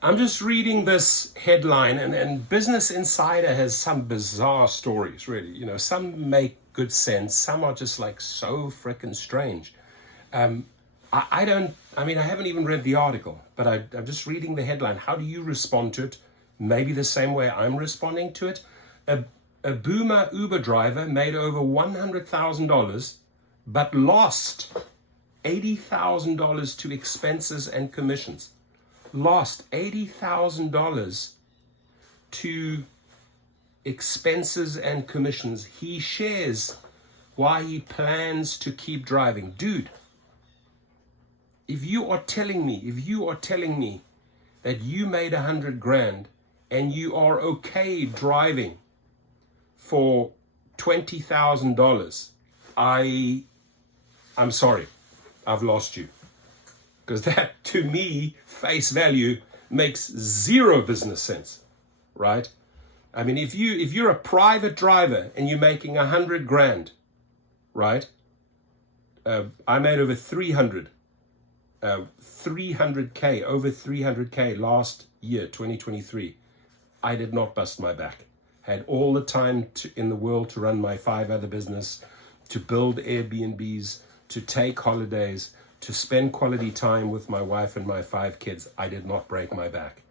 I'm just reading this headline, and Business Insider has some bizarre stories, really. Some make good sense, some are just like so freaking strange. I haven't even read the article, but I'm just reading the headline. How do you respond to it? Maybe the same way I'm responding to it. A boomer Uber driver made over $100,000, but lost $80,000 to expenses and commissions. Lost $80,000 to expenses and commissions. He shares why he plans to keep driving. Dude, if you are telling me that you made $100,000 and you are okay driving for $20,000, I'm sorry, I've lost you. Because that, to me, face value, makes zero business sense, right? I mean, if you're a private driver and you're making $100,000, right? I made over 300K, over 300K last year, 2023. I did not bust my back. Had all the time in the world to run my 5 other business, to build Airbnbs, to take holidays, to spend quality time with my wife and my 5 kids. I did not break my back.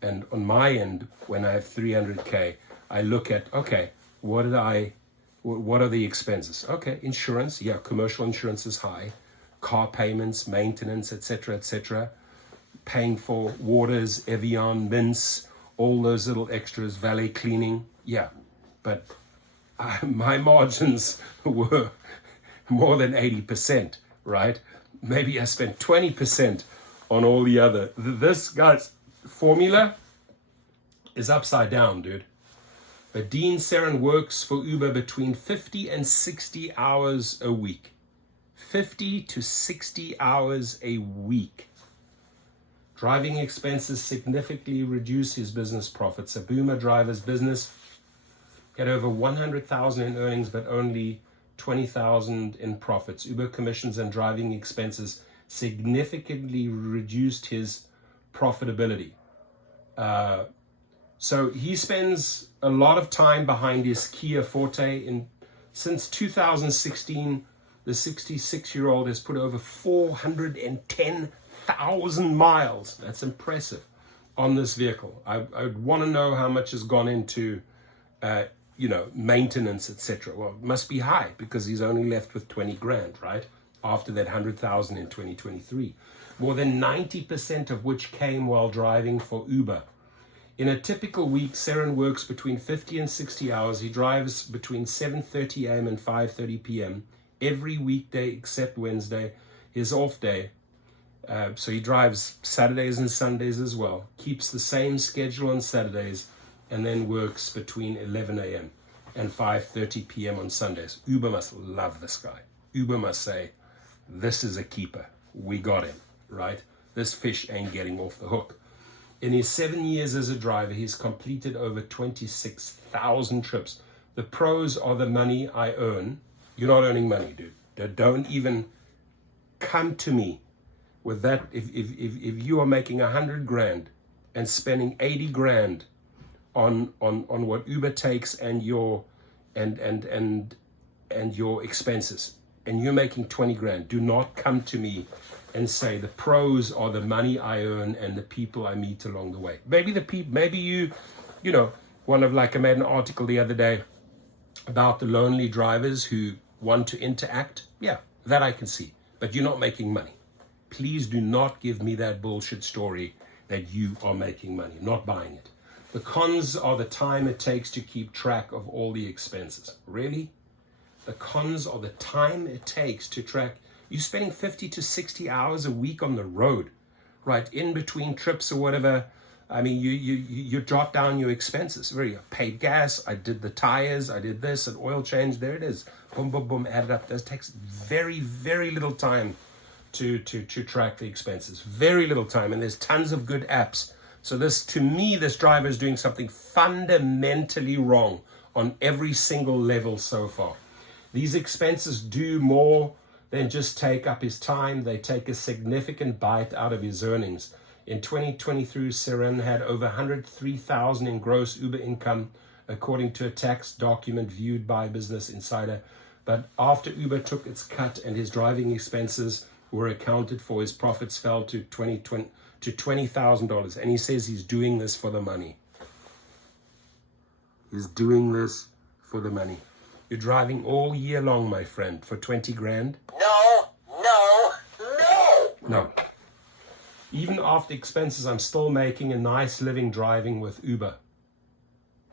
And on my end, when I have 300K, I look at, okay, what are the expenses? Okay, insurance, yeah, commercial insurance is high. Car payments, maintenance, etc., paying for waters, Evian, mints, all those little extras, valet cleaning, yeah. But my margins were more than 80%, right? Maybe I spent 20% on all the other. This guy's formula is upside down, dude. But Dean Seren works for Uber between 50 and 60 hours a week. 50 to 60 hours a week. Driving expenses significantly reduce his business profits. A boomer driver's business had over 100,000 in earnings, but only 20,000 in profits. Uber commissions and driving expenses significantly reduced his profitability. So he spends a lot of time behind his Kia Forte. Since 2016, the 66-year-old has put over 410,000 miles. That's impressive on this vehicle. I'd want to know how much has gone into maintenance, etc. Well, it must be high because he's only left with $20,000, right? After that 100,000 in 2023. More than 90% of which came while driving for Uber. In a typical week, Seren works between 50 and 60 hours. He drives between 7:30 a.m. and 5:30 p.m. every weekday except Wednesday, his off day. So he drives Saturdays and Sundays as well. Keeps the same schedule on Saturdays and then works between 11 a.m. and 5:30 p.m. on Sundays. Uber must love this guy. Uber must say, this is a keeper. We got him, right? This fish ain't getting off the hook. In his 7 years as a driver, he's completed over 26,000 trips. The pros are the money I earn. You're not earning money, dude. Don't even come to me with that. If you are making $100,000 and spending $80,000 on what Uber takes and your expenses, and you're making $20,000, do not come to me and say the pros are the money I earn and the people I meet along the way. Maybe I made an article the other day about the lonely drivers who want to interact. Yeah, that I can see. But you're not making money. Please do not give me that bullshit story that you are making money. I'm not buying it. The cons are the time it takes to keep track of all the expenses. Really? The cons are the time it takes to track. You're spending 50 to 60 hours a week on the road, right? In between trips or whatever. I mean, you drop down your expenses. I paid gas, I did the tires, I did this, an oil change, there it is. Boom, boom, boom, add it up. That takes very, very little time to track the expenses. Very little time, and there's tons of good apps. So to me, this driver is doing something fundamentally wrong on every single level so far. These expenses do more than just take up his time. They take a significant bite out of his earnings. In 2023, Seren had over 103,000 in gross Uber income, according to a tax document viewed by Business Insider. But after Uber took its cut and his driving expenses were accounted for, his profits fell to $20,000. And he says he's doing this for the money. He's doing this for the money. You're driving all year long, my friend, for 20 grand? No. No. Even after expenses, I'm still making a nice living driving with Uber.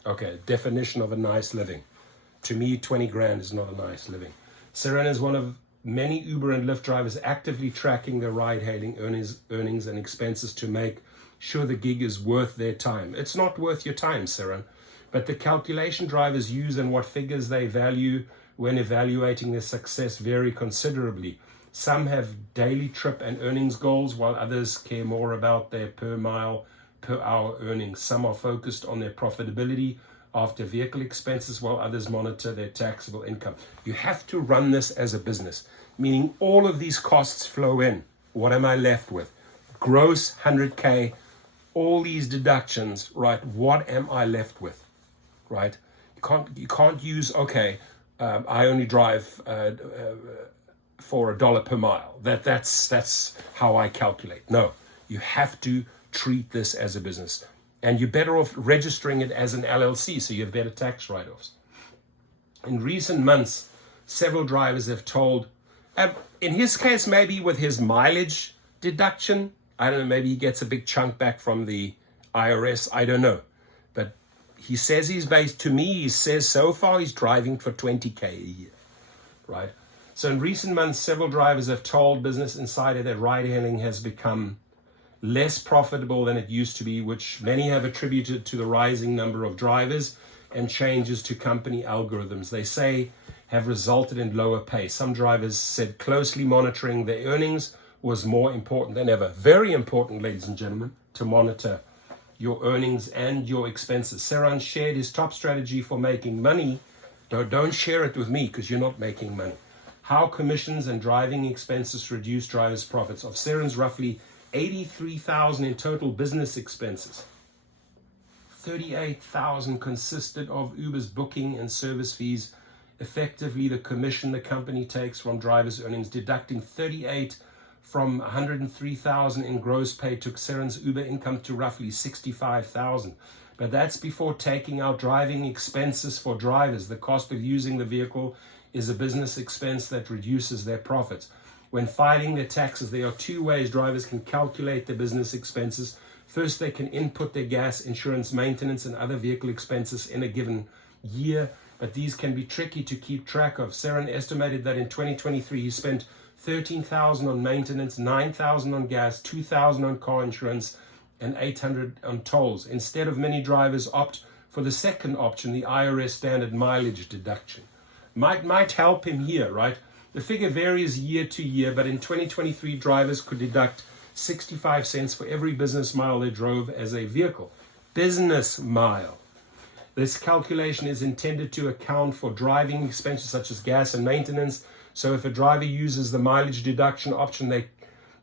Okay, definition of a nice living. To me, 20 grand is not a nice living. Seren is one of many Uber and Lyft drivers actively tracking their ride-hailing earnings and expenses to make sure the gig is worth their time. It's not worth your time, Seren, but the calculation drivers use and what figures they value when evaluating their success vary considerably. Some have daily trip and earnings goals, while others care more about their per mile, per hour earnings. Some are focused on their profitability after vehicle expenses, while others monitor their taxable income. You have to run this as a business, meaning all of these costs flow in. What am I left with? Gross 100K, all these deductions, right? What am I left with, right? You can't use, okay, I only drive for $1 per mile. That's how I calculate. No, you have to treat this as a business. And you're better off registering it as an LLC, so you have better tax write-offs. In recent months, several drivers have told, in his case, maybe with his mileage deduction, I don't know, maybe he gets a big chunk back from the IRS, I don't know. But he says he says so far he's driving for 20K a year, right? So in recent months, several drivers have told Business Insider that ride-hailing has become less profitable than it used to be, which many have attributed to the rising number of drivers and changes to company algorithms. They say have resulted in lower pay. Some drivers said closely monitoring their earnings was more important than ever. Very important, ladies and gentlemen, to monitor your earnings and your expenses. Seren shared his top strategy for making money. Don't share it with me because you're not making money. How commissions and driving expenses reduce drivers' profits. Of Seren's roughly $83,000 in total business expenses, $38,000 consisted of Uber's booking and service fees, effectively the commission the company takes from drivers' earnings. Deducting $38,000 from $103,000 in gross pay took Seren's Uber income to roughly $65,000. But that's before taking out driving expenses for drivers. The cost of using the vehicle is a business expense that reduces their profits. When filing their taxes, there are two ways drivers can calculate their business expenses. First, they can input their gas, insurance, maintenance, and other vehicle expenses in a given year, but these can be tricky to keep track of. Seren estimated that in 2023, he spent $13,000 on maintenance, $9,000 on gas, $2,000 on car insurance, and $800 on tolls. Instead of many drivers opt for the second option, the IRS standard mileage deduction. Might help him here, right? The figure varies year to year, but in 2023, drivers could deduct 65 cents for every business mile they drove as a vehicle. Business mile. This calculation is intended to account for driving expenses such as gas and maintenance. So if a driver uses the mileage deduction option,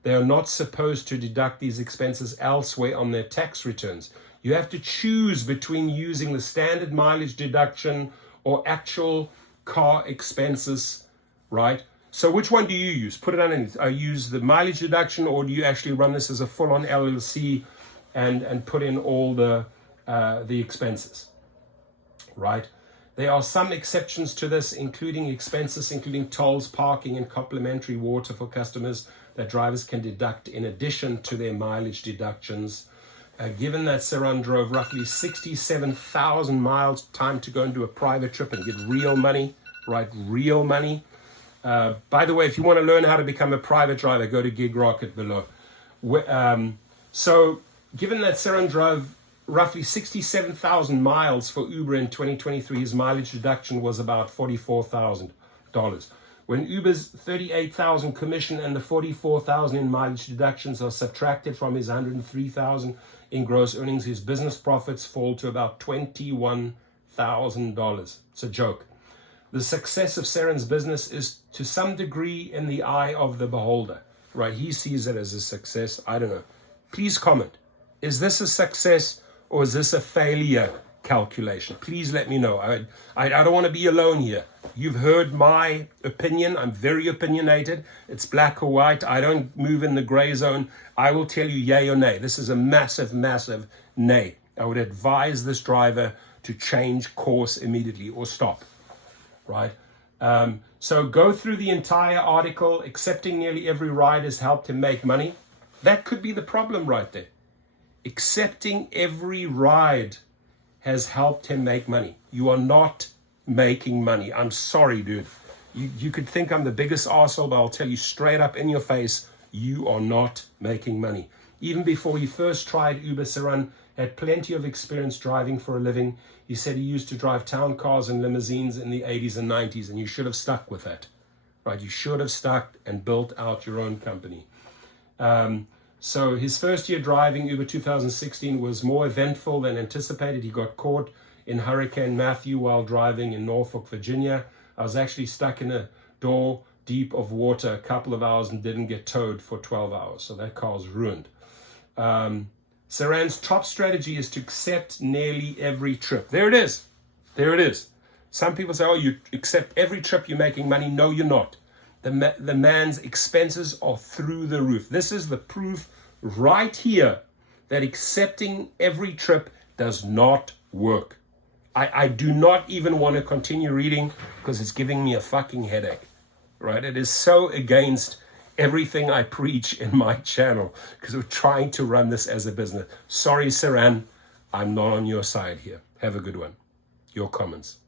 they are not supposed to deduct these expenses elsewhere on their tax returns. You have to choose between using the standard mileage deduction or actual car expenses, right? So which one do you use? Put it underneath. I use the mileage deduction, or do you actually run this as a full-on LLC and put in all the expenses, right? There are some exceptions to this, including expenses, including tolls, parking, and complimentary water for customers that drivers can deduct in addition to their mileage deductions. Given that Seren drove roughly 67,000 miles, time to go and do a private trip and get real money, right? Real money. By the way, if you want to learn how to become a private driver, go to Gig Rocket below. So given that Seren drove roughly 67,000 miles for Uber in 2023, his mileage deduction was about $44,000. When Uber's $38,000 commission and the $44,000 in mileage deductions are subtracted from his $103,000 in gross earnings, his business profits fall to about $21,000. It's a joke. The success of Seren's business is to some degree in the eye of the beholder, right? He sees it as a success. I don't know. Please comment. Is this a success or is this a failure calculation? Please let me know. I don't want to be alone here. You've heard my opinion. I'm very opinionated. It's black or white. I don't move in the gray zone. I will tell you yay or nay. This is a massive, massive nay. I would advise this driver to change course immediately or stop, right? So go through the entire article. Accepting nearly every ride has helped him make money. That could be the problem right there. Accepting every ride has helped him make money. You are not making money. I'm sorry, dude. You could think I'm the biggest arsehole, but I'll tell you straight up in your face, you are not making money. Even before he first tried Uber, Saran had plenty of experience driving for a living. He said he used to drive town cars and limousines in the 80s and 90s, and you should have stuck with that, right? You should have stuck and built out your own company. So his first year driving Uber 2016 was more eventful than anticipated. He got caught in Hurricane Matthew while driving in Norfolk, Virginia. I was actually stuck in a door deep of water a couple of hours and didn't get towed for 12 hours. So that car was ruined. Saran's top strategy is to accept nearly every trip. There it is. There it is. Some people say, oh, you accept every trip, you're making money. No, you're not. The man's expenses are through the roof. This is the proof right here that accepting every trip does not work. I do not even want to continue reading because it's giving me a fucking headache, right? It is so against everything I preach in my channel because we're trying to run this as a business. Sorry, Saran, I'm not on your side here. Have a good one. Your comments.